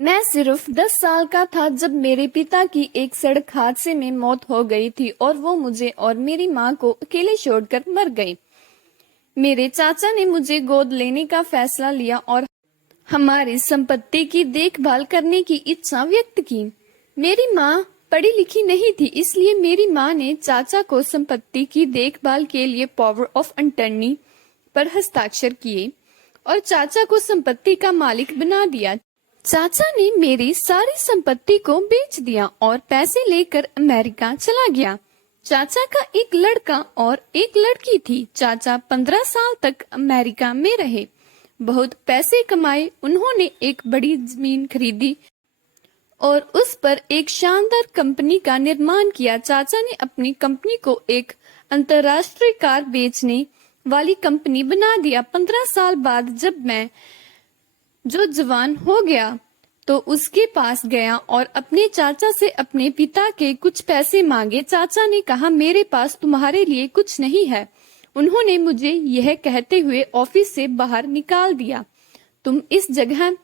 मैं सिर्फ 10 साल का था जब मेरे पिता की एक सड़क हादसे में मौत हो गई थी और वो मुझे और मेरी माँ को अकेले छोड़कर मर गए। मेरे चाचा ने मुझे गोद लेने का फैसला लिया और हमारी संपत्ति की देखभाल करने की इच्छा व्यक्त की। मेरी माँ पढ़ी लिखी नहीं थी, इसलिए मेरी माँ ने चाचा को संपत्ति की देखभाल के लिए पावर ऑफ अटर्नी पर हस्ताक्षर किए और चाचा को संपत्ति का मालिक बना दिया। चाचा ने मेरी सारी संपत्ति को बेच दिया और पैसे लेकर अमेरिका चला गया। चाचा का एक लड़का और एक लड़की थी। चाचा 15 साल तक अमेरिका में रहे, बहुत पैसे कमाए। उन्होंने एक बड़ी जमीन खरीदी और उस पर एक शानदार कंपनी का निर्माण किया। चाचा ने अपनी कंपनी को एक अंतर्राष्ट्रीय कार बेचने वाली कंपनी बना दिया। 15 साल बाद जब मैं जो जवान हो गया तो उसके पास गया और अपने चाचा से अपने पिता के कुछ पैसे मांगे। चाचा ने कहा, मेरे पास तुम्हारे लिए कुछ नहीं है। उन्होंने मुझे यह कहते हुए ऑफिस से बाहर निकाल दिया, तुम इस जगह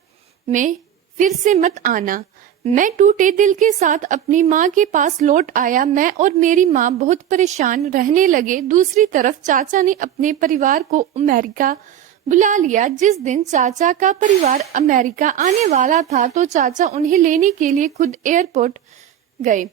में फिर से मत आना। मैं टूटे दिल के साथ अपनी माँ के पास लौट आया। मैं और मेरी माँ बहुत परेशान रहने लगे। दूसरी तरफ चाचा ने अपने परिवार को अमेरिका बुला लिया। जिस दिन चाचा का परिवार अमेरिका आने वाला था तो चाचा उन्हें लेने के लिए खुद एयरपोर्ट गए।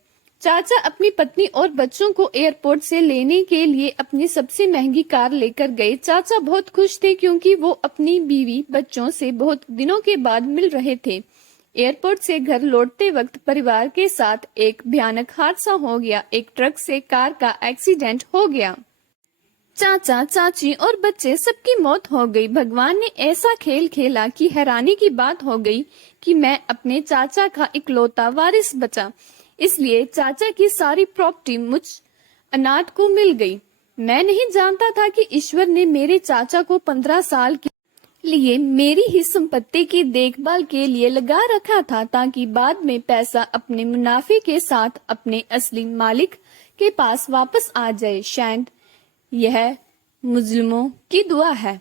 चाचा अपनी पत्नी और बच्चों को एयरपोर्ट से लेने के लिए अपनी सबसे महंगी कार लेकर गए। चाचा बहुत खुश थे क्योंकि वो अपनी बीवी बच्चों से बहुत दिनों के बाद मिल रहे थे। एयरपोर्ट से घर लौटते वक्त परिवार के साथ एक भयानक हादसा हो गया। एक ट्रक से कार का एक्सीडेंट हो गया। चाचा, चाची और बच्चे सबकी मौत हो गई। भगवान ने ऐसा खेल खेला कि हैरानी की बात हो गई कि मैं अपने चाचा का इकलौता वारिस बचा। इसलिए चाचा की सारी प्रॉपर्टी मुझ अनाथ को मिल गई। मैं नहीं जानता था कि ईश्वर ने मेरे चाचा को 15 साल के लिए मेरी ही संपत्ति की देखभाल के लिए लगा रखा था, ताकि बाद में पैसा अपने मुनाफे के साथ अपने असली मालिक के पास वापस आ जाए। शायद यह मुस्लिमों की दुआ है।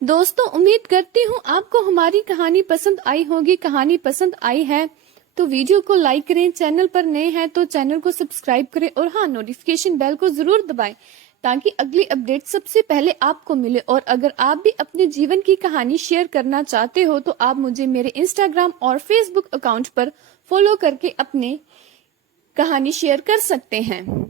दोस्तों, उम्मीद करती हूँ आपको हमारी कहानी पसंद आई होगी। कहानी पसंद आई है तो वीडियो को लाइक करें, चैनल पर नए हैं तो चैनल को सब्सक्राइब करें और हाँ, नोटिफिकेशन बेल को जरूर दबाएं ताकि अगली अपडेट सबसे पहले आपको मिले। और अगर आप भी अपने जीवन की कहानी शेयर करना चाहते हो तो आप मुझे मेरे इंस्टाग्राम और फेसबुक अकाउंट पर फॉलो करके अपने कहानी शेयर कर सकते हैं।